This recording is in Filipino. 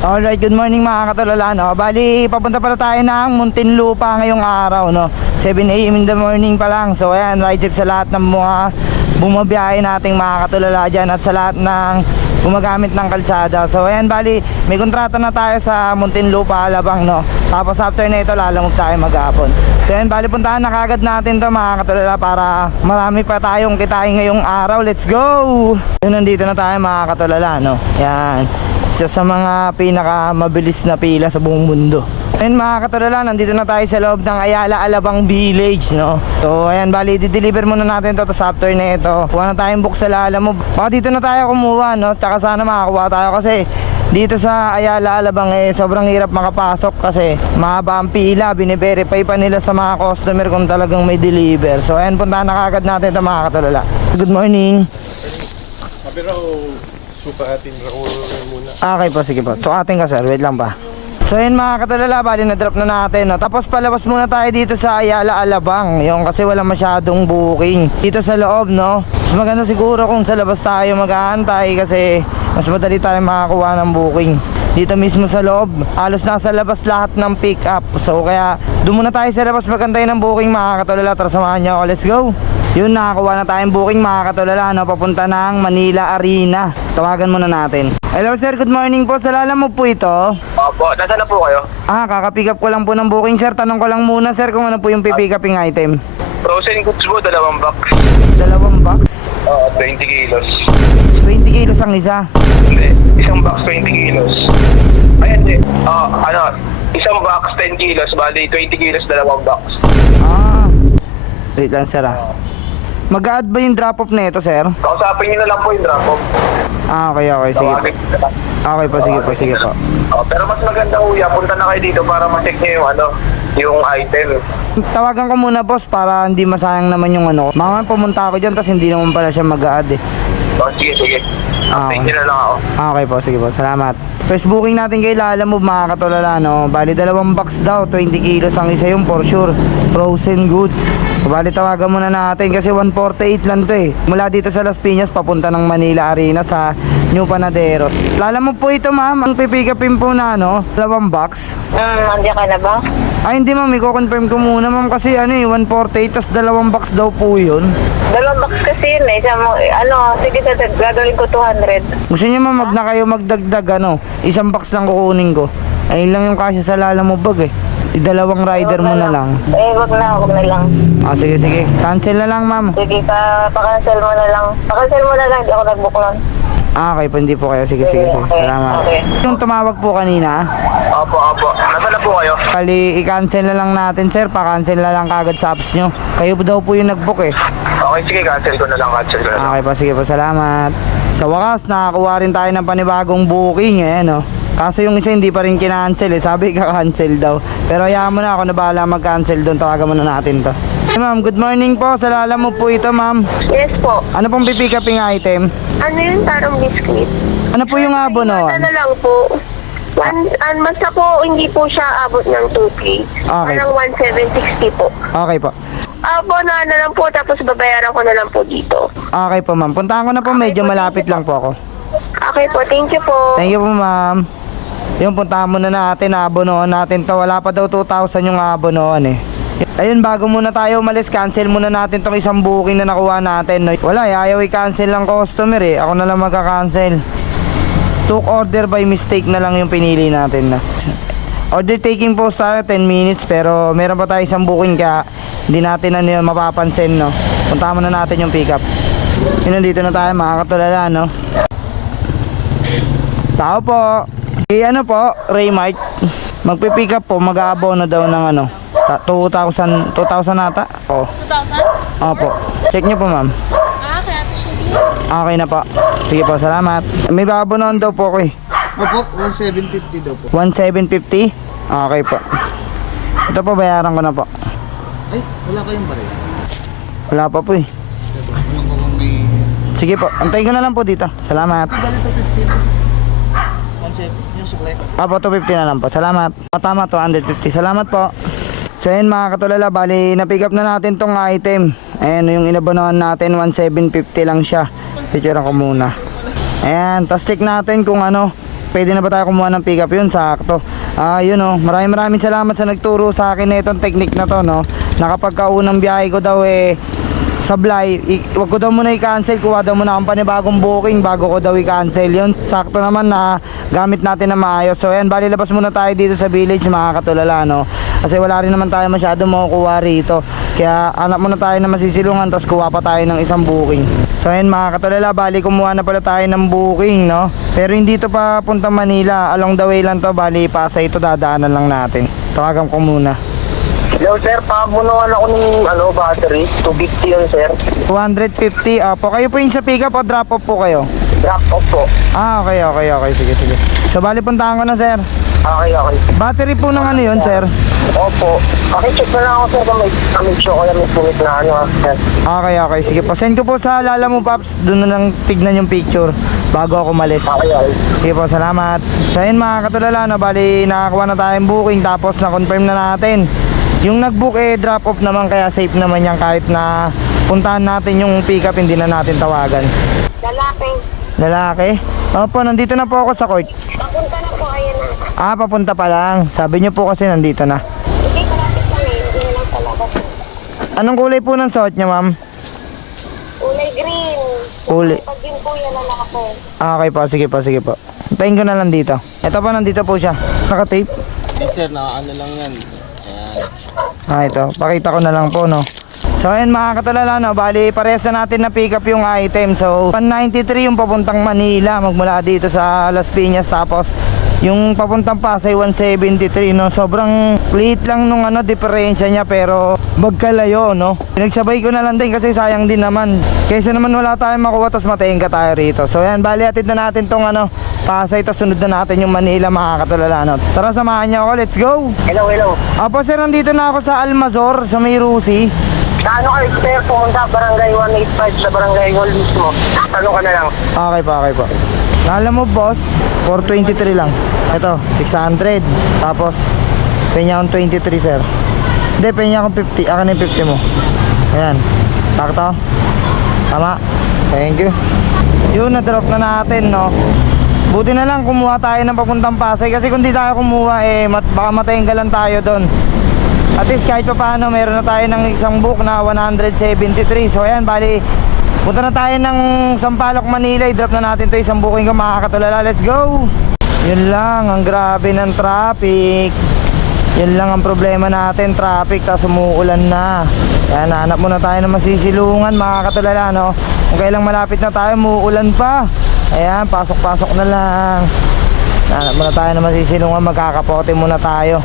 Alright, good morning mga katulala, no? Bali, papunta pala tayo ng Muntinlupa ngayong araw, no? 7 AM in the morning pa lang. So ayan, ride safe sa lahat ng mga bumabiyahe nating mga katulala dyan at sa lahat ng gumagamit ng kalsada. So ayan, bali, may kontrata na tayo sa Muntinlupa, Alabang, no? Tapos after na ito, lalamog tayo maghapon. So ayan, bali, puntahan na kagad natin to mga katulala para marami pa tayong kitain ngayong araw. Let's go! Yun, nandito na tayo mga katulala, no? Yan, isa sa mga pinakamabilis na pila sa buong mundo. Ayun mga katulala, nandito na tayo sa loob ng Ayala Alabang Village, no? So ayan, bali, di-deliver muna natin to. Tapos after na ito, kuha na tayong book sa Lalamove. Baka dito na tayo kumuha, no? Tsaka sana makakuha tayo kasi dito sa Ayala Alabang sobrang hirap makapasok kasi mahaba ang pila. Bine-verify pa nila sa mga customer kung talagang may deliver. So ayan, puntahan na kagad natin ito mga katulala. Good morning. Pero sukatin ako muna. Okay po, sige po. So atin ka sir, wait lang pa. So yun mga katulala, bali na drop na natin, no? Tapos palabas muna tayo dito sa Ayala Alabang, yung kasi wala masyadong booking dito sa loob, no? Mas maganda siguro kung sa labas tayo mag-aantay kasi mas madali tayo makakuha ng booking. Dito mismo sa loob, halos nasa labas lahat ng pick up. So kaya doon muna tayo sa labas magantay ng booking mga katulala. Tara, samahan nyo ako, let's go. Yun, nakakuha na tayong booking mga katulala, no? Papunta ng Manila Arena. Tawagan muna natin. Hello sir, good morning po. Sa Lalamove po ito. Opo, nasaan na po kayo? Kaka-pick up ko lang po ng booking sir. Tanong ko lang muna sir kung ano po yung pipick uping item. Frozen goods po, 2 box. Dalawang box? 20 kilos. 20 kilos ang isa. Hindi, isang box 20 kilos. Ayan, hindi. Isang box 10 kilos, bali 20 kilos, 2 box. Wait lang sir Mag-a-add ba yung drop-off na ito sir? Kausapin nyo na lang po yung drop-off. Okay, sige po. Tawagin nyo na lang. Okay po, sige po. Pero mas maganda kuya, punta na kayo dito para ma-check nyo yung item. Tawagan ko muna boss para hindi masayang naman yung ano. Mamaya pumunta ako dyan tapos hindi naman pala siya mag-a-add Sige. Update nyo na lang ako. Okay po, sige po, salamat. First booking natin kay Lalamove mga katulala, no? Bali 2 box daw, 20 kilos ang isa yung for sure. Frozen goods. Bali tawagan muna natin kasi 148 lang to Mula dito sa Las Piñas papunta ng Manila Arena sa New Panaderos. Lalamove po ito ma'am, ang pipick upin po na 2 box. Andiyan ka na ba? Ay hindi ma'am, i-confirm ko muna ma'am kasi 148 tas 2 box daw po yun. 2 box kasi yun sige gagawin ko 200. Gusto niyo ma'am, wag na kayo magdagdag isang box lang kukunin ko. Ayun lang yung kasya sa Lalamove bag Dalawang rider mo na lang. Wag na lang. Sige. Cancel na lang ma'am. Sige, pa-cancel mo na lang. Pa-cancel mo na lang, di ako nag-book nun. Okay, hindi po kayo. Sige. Okay. Salamat. Okay. Yung tumawag po kanina, Opo. Nasaan na po kayo? kali i-cancel na lang natin sir. Pa-cancel na lang kagad sa apps nyo. Kayo daw po yung nag-book Okay, sige, cancel ko na lang. Okay po, sige po, salamat. Sa wakas, nakakuha rin tayo ng panibagong booking Kaso yung isa hindi pa rin kinancel Sabi ka-cancel daw. Pero hayaan mo na, ako na bahala mag-cancel doon. Tawagan muna natin to. Hey ma'am, good morning po. Sa Lalamove po ito ma'am. Yes po. Ano pong pipick uping item? Ano yun, parang biscuit? Ano po yung abono? Ano lang po. Basta po, hindi po siya abot ng 2K. Okay. Parang 1,760 po. Okay po. Abono na lang po, tapos babayaran ko na lang po dito. Okay po ma'am. Puntahan ko na po. Medyo malapit lang po ako. Okay po, thank you po. Thank you po ma'am. Yung puntahan muna natin, abonohan natin to. Wala pa daw 2,000 yung abonohan Ayun, bago muna tayo umalis, cancel muna natin tong isang booking na nakuha natin Wala, ayaw i-cancel lang customer Ako na lang magka-cancel. Took order by mistake na lang yung pinili natin Order taking po tayo 10 minutes pero meron pa tayo isang booking kaya hindi natin mapapansin Puntahan muna natin yung pick up. Yun, nandito na tayo mga katulala Tao po. Po, Raymart. Magpipick up po, mag-aabono daw ng 2,000 ata. 2,000? Opo. Check nyo po ma'am. Kaya ito siya Okay na po. Sige po, salamat. May babonohan daw po ko Opo, 1,750 daw po. 1,750? Okay po. Ito po, bayaran ko na po. Ay, wala kayong baril. Wala pa po Ano ko may... Sige po, antayin ko na lang po dito. Salamat. Ganito 15. 1,700 yung sukle. Apo, 250 na lang po. Salamat. Tama, 250. Salamat po. So yun mga katulala, bali na-pick up na natin tong item. Ayan yung inabonohan natin, 1,750 lang siya. Picture ko muna. Ayan, tas check natin kung pwede na ba tayo kumuha ng pick up? Yun, sakto. Yun oh, maraming salamat sa nagturo sa akin na itong technique na to, no. Nakapagkaunang biyahe ko daw sablay, wag ko daw muna i-cancel, kuha daw muna akong panibagong booking bago ko daw i-cancel. Yun, sakto naman na gamit natin na maayos. So ayan, bali labas muna tayo dito sa village mga katulala, no. Kasi wala rin naman tayo masyado makukuha rito. Kaya hanap muna tayo na masisilungan, tapos kuha pa tayo ng isang booking. So ayan mga katulala, bali kumuha na pala tayo ng booking, no. Pero hindi to pa puntang Manila, along the way lang to, bali Pasay ito, dadaanan lang natin. Tawagan ko muna. Hello sir, pabunuan ako ng battery. 250 yun sir. 250, po kayo po yung sa pick up o drop off po kayo? Drop off po. Okay, sige. So bali puntahan ko na sir. Okay. Battery po ng ano yun sir? Opo. Check na lang ako sir kung may show kaya may punit na ano sir. Okay, sige po. Send ko po sa Lala mo Paps, doon na lang tignan yung picture bago ako malis. Okay. Sige po, salamat. So yun mga katulala, no, bali nakakuha na tayong booking, tapos na-confirm na natin. Yung nag-book drop off naman, kaya safe naman yan kahit na puntahan natin yung pick up, hindi na natin tawagan. Lalaki? Opo, nandito na po ako sa court. Papunta na po, ayun na. Papunta pa lang. Sabi niyo po kasi nandito na. Hindi ko lapit na hindi na lang talaga. Anong kulay po ng suot niya, ma'am? Kulay green. Kulay. Pag yun po yan na ako. Okay po, sige po. Hintayin ko na lang dito. Ito po, nandito po siya. Naka-tape. Hindi sir, nakaano lang yan. Ayan. Ito. Pakita ko na lang po, no. So, ayun mga katulala, no. Bali, parehas na natin na pick up yung item. So, 193 yung papuntang Manila. Magmula dito sa Las Piñas. Tapos, yung papuntang Pasay, 173, no. Sobrang liit lang nung diferensya niya. Pero, magkalayo, no. Pinagsabay ko na lang din kasi sayang din naman. Kaysa naman wala tayong makuha, tapos matayin ka tayo rito. So, ayan, bali, atid na natin tong Pasay, tapos sunod na natin yung Manila mga katulala, no. Tara, samahan niyo ako. Let's go! Hello. Apo sir, nandito na ako sa Almazor, sa Mayrusi. Ano kayo sir, pumunta barangay 185 sa barangay hall mismo. Tanong ka na lang. Okay po. Alam mo boss, 423 lang. Ito, 600. Tapos, penya akong 23 sir. Hindi, penya akong 50. Akin na yung 50 mo. Ayan. Sakto. Tama. Thank you. Yun, na-drop na natin, no. Buti na lang kumuha tayo ng papuntang Pasay. Kasi kung di tayo kumuha, baka matayin ka lang tayo doon. At least kahit pa paano, meron na tayo ng isang book na 173. So ayan, bali, punta na tayo ng Sampaloc, Manila. I-drop na natin to isang booking ko mga katulala. Let's go! Yun lang, ang grabe ng traffic. Yun lang ang problema natin, traffic, tapos umuulan na. Yan, hanap muna tayo ng masisilungan mga katulala, no? Kung kailang malapit na tayo, umuulan pa. Ayan, pasok na lang. Hanap muna tayo ng masisilungan, magkakapote muna tayo.